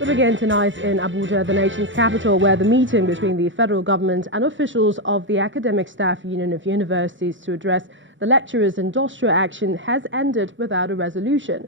We begin tonight in Abuja, the nation's capital, where the meeting between the federal government and officials of the Academic Staff Union of Universities to address the lecturers' industrial action has ended without a resolution.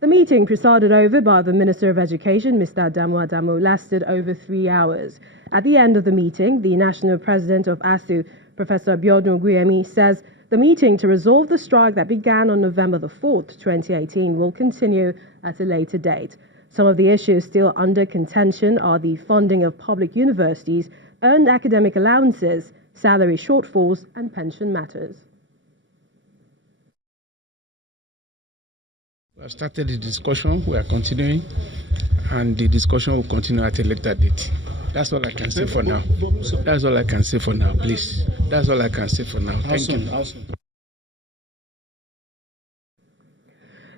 The meeting, presided over by the Minister of Education, Mr. Adamu, lasted over 3 hours. At the end of the meeting, the National President of ASU, Professor Bello, says the meeting to resolve the strike that began on November the 4th, 2018 will continue at a later date. Some of the issues still under contention are the funding of public universities, earned academic allowances, salary shortfalls, and pension matters. We have started the discussion, we are continuing, and the discussion will continue at a later date. That's all I can say for now. That's all I can say for now, please. That's all I can say for now. Thank you.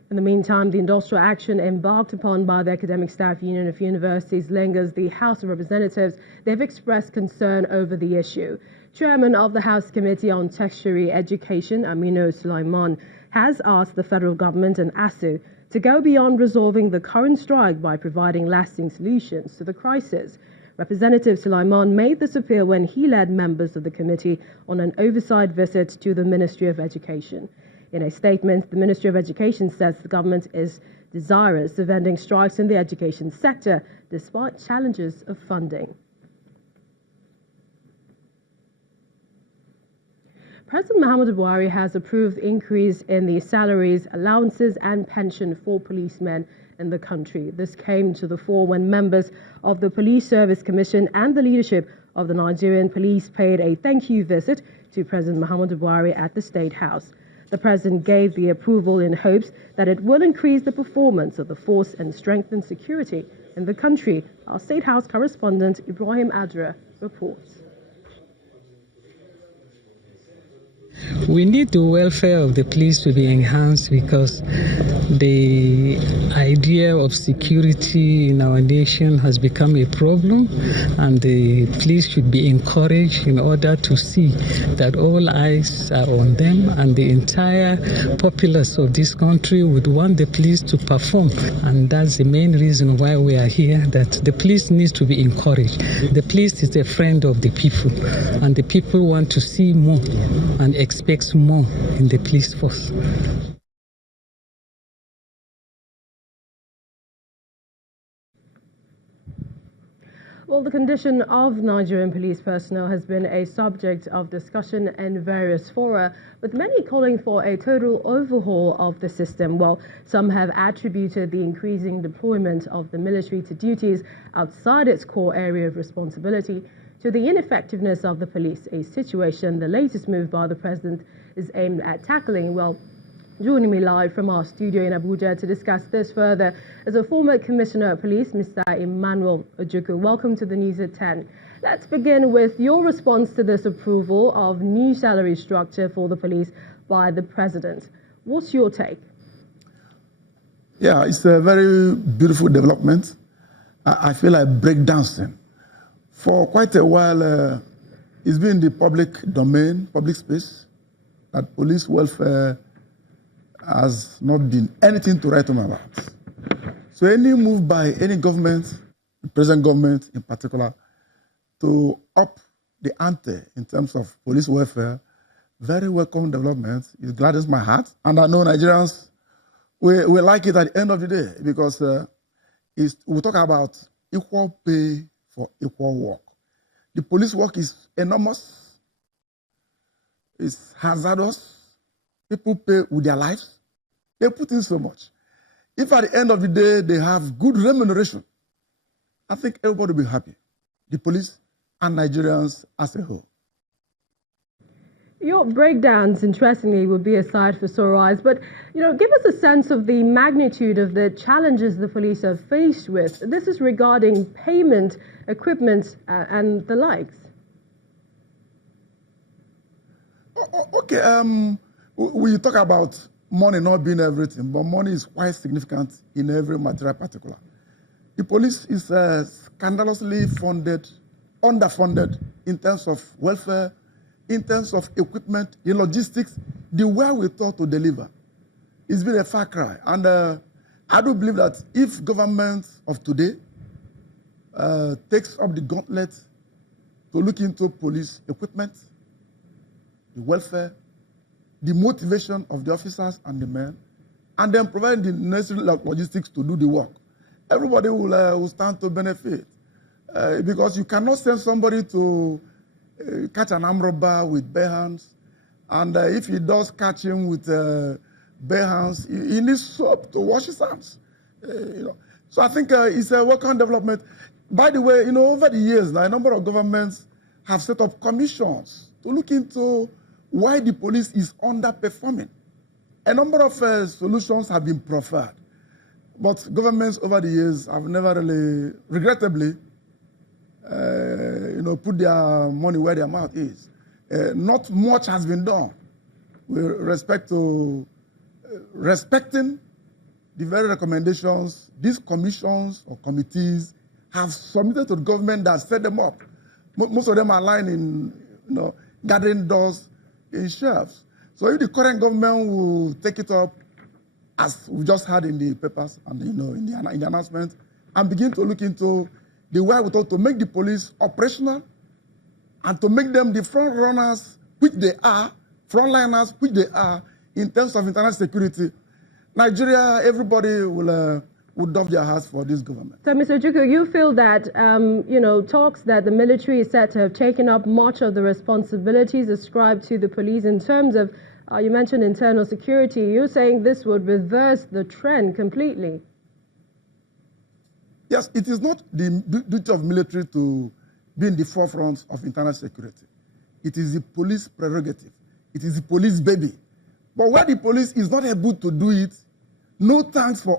In the meantime, the industrial action embarked upon by the Academic Staff Union of Universities lingers. The House of Representatives, they've expressed concern over the issue. Chairman of the House Committee on Tertiary Education, Aminu Sulaiman, has asked the federal government and ASU to go beyond resolving the current strike by providing lasting solutions to the crisis. Representative Sulaiman made this appeal when he led members of the committee on an oversight visit to the Ministry of Education. In a statement, the Ministry of Education says the government is desirous of ending strikes in the education sector despite challenges of funding. President Muhammadu Buhari has approved increase in the salaries, allowances and pension for policemen in the country. This came to the fore when members of the Police Service Commission and the leadership of the Nigerian police paid a thank you visit to President Muhammadu Buhari at the State House. The president gave the approval in hopes that it will increase the performance of the force and strengthen security in the country. Our State House correspondent Ibrahim Adra reports. We need the welfare of the police to be enhanced because the idea of security in our nation has become a problem, and the police should be encouraged in order to see that all eyes are on them, and the entire populace of this country would want the police to perform. And that's the main reason why we are here, that the police needs to be encouraged. The police is a friend of the people, and the people want to see more and expects more in the police force. Well, the condition of Nigerian police personnel has been a subject of discussion in various fora, with many calling for a total overhaul of the system. While some have attributed the increasing deployment of the military to duties outside its core area of responsibility to the ineffectiveness of the police, a situation the latest move by the president is aimed at tackling. Well, joining me live from our studio in Abuja to discuss this further is a former Commissioner of Police, Mr. Emmanuel Ojukwu. Welcome to the News at 10. Let's begin with your response to this approval of new salary structure for the police by the president. What's your take? Yeah, it's a very beautiful development. I feel like breakdancing. For quite a while, it's been in the public domain, public space, that police welfare has not been anything to write home about. So any move by any government, the present government in particular, to up the ante in terms of police welfare, very welcome development. It gladdens my heart. And I know Nigerians will like it at the end of the day, because we talk about equal pay for equal work. The police work is enormous. It's hazardous. People pay with their lives. They put in so much. If at the end of the day they have good remuneration, I think everybody will be happy. The police and Nigerians as a whole. Your breakdowns, interestingly, would be a sight for sore eyes. But, give us a sense of the magnitude of the challenges the police are faced with. This is regarding payment, equipment, and the likes. Okay, we talk about money not being everything, but money is quite significant in every material particular. The police is scandalously funded, underfunded in terms of welfare, in terms of equipment, in logistics, the wherewithal to deliver. It's been a far cry. And I do believe that if governments of today takes up the gauntlet to look into police equipment, the welfare, the motivation of the officers and the men, and then provide the necessary logistics to do the work. Everybody will stand to benefit because you cannot send somebody to catch an armed robber with bare hands, and if he does catch him with bare hands, he needs soap to wash his hands. So I think it's a welcome development. By the way, over the years now, a number of governments have set up commissions to look into why the police is underperforming. A number of solutions have been proffered, but governments over the years have never really, regrettably, put their money where their mouth is. Not much has been done with respect to respecting the very recommendations these commissions or committees have submitted to the government that set them up. Most of them are lying in, gathering dust in shelves. So if the current government will take it up, as we just had in the papers and in the announcement, and begin to look into the way we thought to make the police operational and to make them the front runners, which they are, frontliners, which they are, in terms of international security, Nigeria, everybody will doff their hearts for this government. So, Mr. Ojukwu, you feel that, talks that the military is said to have taken up much of the responsibilities ascribed to the police in terms of, you mentioned internal security, you're saying this would reverse the trend completely? Yes, it is not the duty of military to be in the forefront of internal security. It is the police prerogative. It is the police baby. But where the police is not able to do it, no thanks to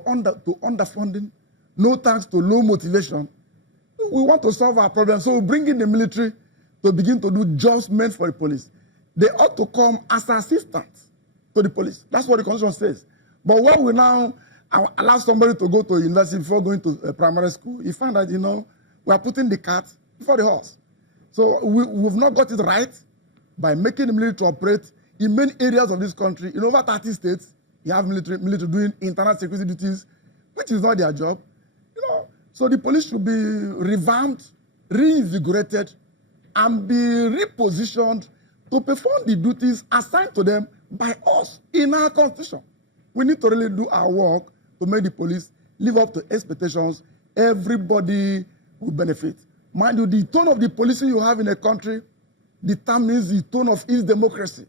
underfunding, no thanks to low motivation. We want to solve our problem, so we bring in the military to begin to do jobs meant for the police. They ought to come as assistants to the police. That's what the Constitution says. But when we now allow somebody to go to university before going to primary school, you find that, we are putting the cart before the horse. So we've not got it right by making the military to operate in many areas of this country. In over 30 states, you have military doing internal security duties, which is not their job. So the police should be revamped, reinvigorated, and be repositioned to perform the duties assigned to them by us in our constitution. We need to really do our work to make the police live up to expectations. Everybody will benefit. Mind you, the tone of the policing you have in a country determines the tone of its democracy.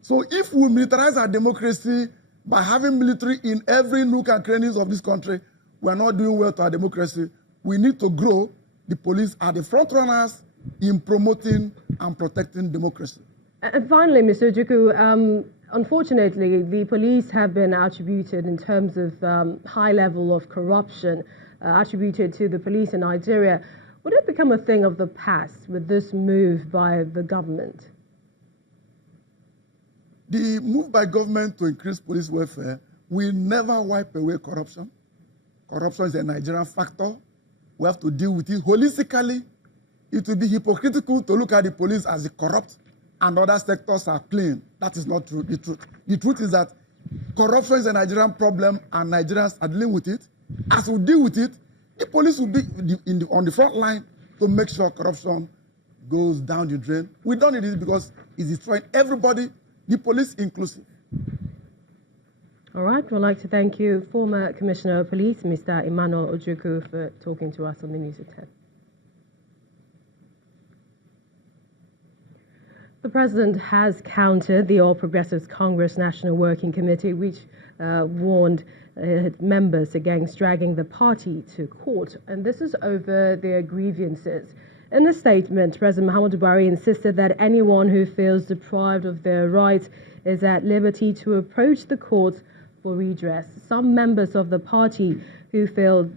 So if we militarize our democracy by having military in every nook and crannies of this country, we are not doing well to our democracy. We need to grow. The police are the front runners in promoting and protecting democracy. And finally, Mr. Ojukwu, unfortunately, the police have been attributed in terms of high level of corruption attributed to the police in Nigeria. Would it become a thing of the past with this move by the government? The move by government to increase police welfare will never wipe away corruption. Corruption is a Nigerian factor. We have to deal with it holistically. It will be hypocritical to look at the police as corrupt and other sectors are clean. That is not true. The truth is that corruption is a Nigerian problem and Nigerians are dealing with it. As we deal with it, the police will be on the front line to make sure corruption goes down the drain. We don't need it because it's destroying everybody, the police inclusive. All right, we'd like to thank you, former Commissioner of Police, Mr. Emmanuel Ojukwu, for talking to us on the News at 10. The President has countered the All Progressives Congress National Working Committee, which warned members against dragging the party to court, and this is over their grievances. In a statement, President Muhammadu Buhari insisted that anyone who feels deprived of their rights is at liberty to approach the courts for redress. Some members of the party who felt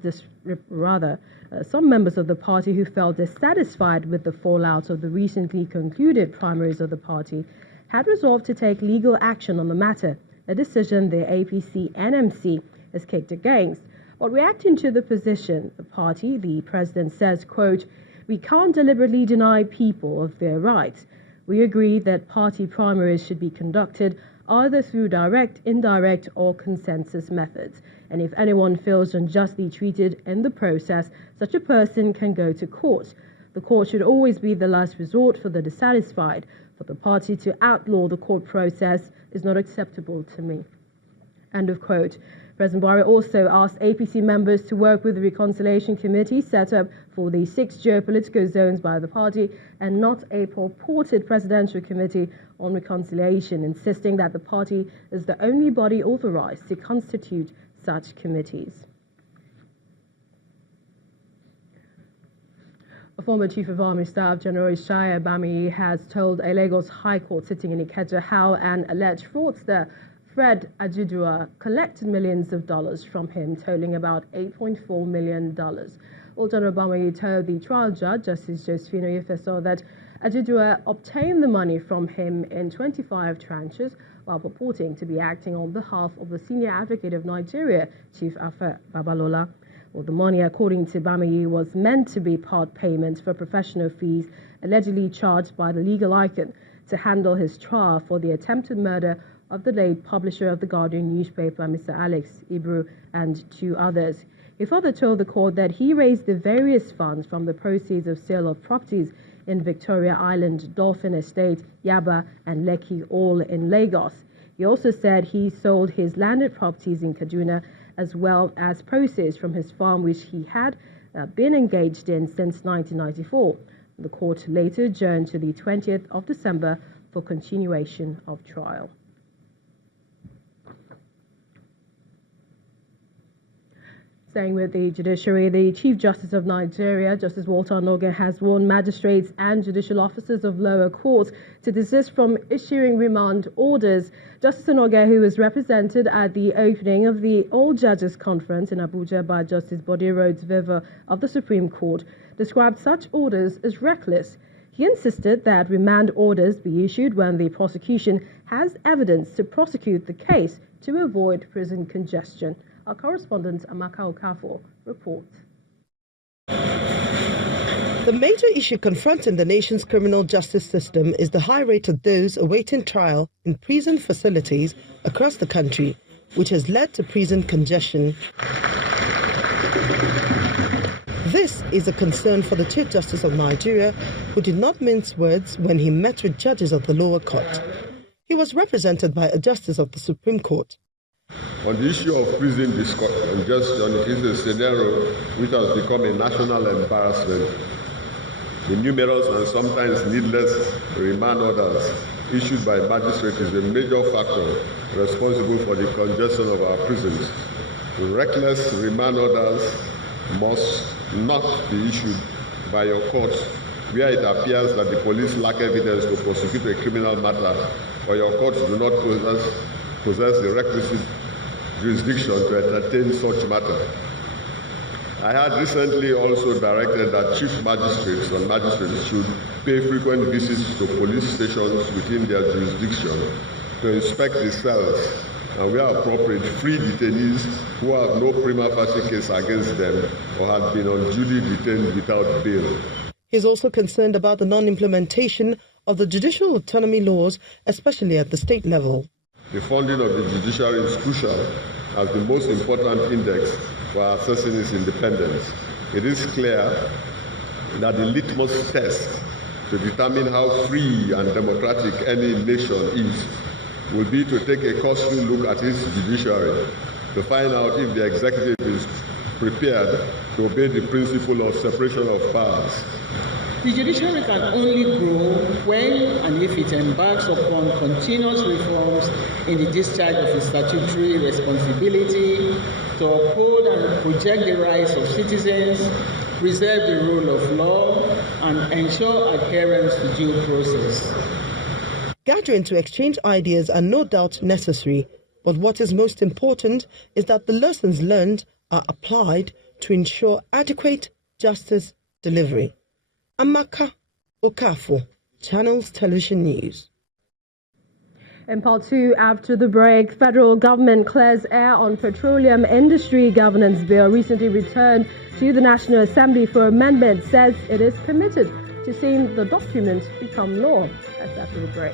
dissatisfied with the fallout of the recently concluded primaries of the party had resolved to take legal action on the matter, a decision the APC-NMC has kicked against. But reacting to the position, the party, the president says, quote, "We can't deliberately deny people of their rights. We agree that party primaries should be conducted either through direct, indirect, or consensus methods. And if anyone feels unjustly treated in the process, such a person can go to court. The court should always be the last resort for the dissatisfied. For the party to outlaw the court process is not acceptable to me. End of quote. President Buhari also asked APC members to work with the Reconciliation Committee set up for the 6 geopolitical zones by the party and not a purported Presidential Committee on Reconciliation, insisting that the party is the only body authorized to constitute such committees. A former Chief of Army Staff General Ishaya has told a Lagos High Court sitting in Ikeja how an alleged fraudster Fred Ajidua collected millions of dollars from him, totaling about $8.4 million. Well, General Bamayi told the trial judge, Justice Josephine Oyefeso, that Ajidua obtained the money from him in 25 tranches while purporting to be acting on behalf of the Senior Advocate of Nigeria, Chief Afe Babalola. Well, the money, according to Bamayi, was meant to be part payment for professional fees allegedly charged by the legal icon to handle his trial for the attempted murder of the late publisher of the Guardian newspaper, Mr. Alex Ibru, and 2 others. He further told the court that he raised the various funds from the proceeds of sale of properties in Victoria Island, Dolphin Estate, Yaba, and Lekki, all in Lagos. He also said he sold his landed properties in Kaduna, as well as proceeds from his farm, which he had been engaged in since 1994. The court later adjourned to the 20th of December for continuation of trial. Staying with the judiciary, the Chief Justice of Nigeria, Justice Walter Onoge, has warned magistrates and judicial officers of lower courts to desist from issuing remand orders. Justice Onoge, who was represented at the opening of the All Judges Conference in Abuja by Justice Bode Rhodes-Viver of the Supreme Court, described such orders as reckless. He insisted that remand orders be issued when the prosecution has evidence to prosecute the case to avoid prison congestion. Our correspondent Amaka Okafor reports. The major issue confronting the nation's criminal justice system is the high rate of those awaiting trial in prison facilities across the country, which has led to prison congestion. This is a concern for the Chief Justice of Nigeria, who did not mince words when he met with judges of the lower court. He was represented by a justice of the Supreme Court. On the issue of prison congestion, it is a scenario which has become a national embarrassment. The numerous and sometimes needless remand orders issued by magistrates is a major factor responsible for the congestion of our prisons. Reckless remand orders must not be issued by your court where it appears that the police lack evidence to prosecute a criminal matter, or your courts do not possess the requisite jurisdiction to entertain such matter. I had recently also directed that chief magistrates and magistrates should pay frequent visits to police stations within their jurisdiction to inspect the cells and, where appropriate, free detainees who have no prima facie case against them or have been unduly detained without bail. He is also concerned about the non-implementation of the judicial autonomy laws, especially at the state level. The funding of the judiciary is crucial as the most important index for assessing its independence. It is clear that the litmus test to determine how free and democratic any nation is will be to take a cursory look at its judiciary to find out if the executive is prepared to obey the principle of separation of powers. The judiciary can only grow when and if it embarks upon continuous reforms in the discharge of its statutory responsibility to uphold and protect the rights of citizens, preserve the rule of law, and ensure adherence to due process. Gathering to exchange ideas are no doubt necessary, but what is most important is that the lessons learned are applied to ensure adequate justice delivery. Amaka Okafor, Channels Television News. In part 2, after the break, federal government clears air on petroleum industry governance bill recently returned to the National Assembly for amendment, says it is committed to seeing the document become law. That's after the break.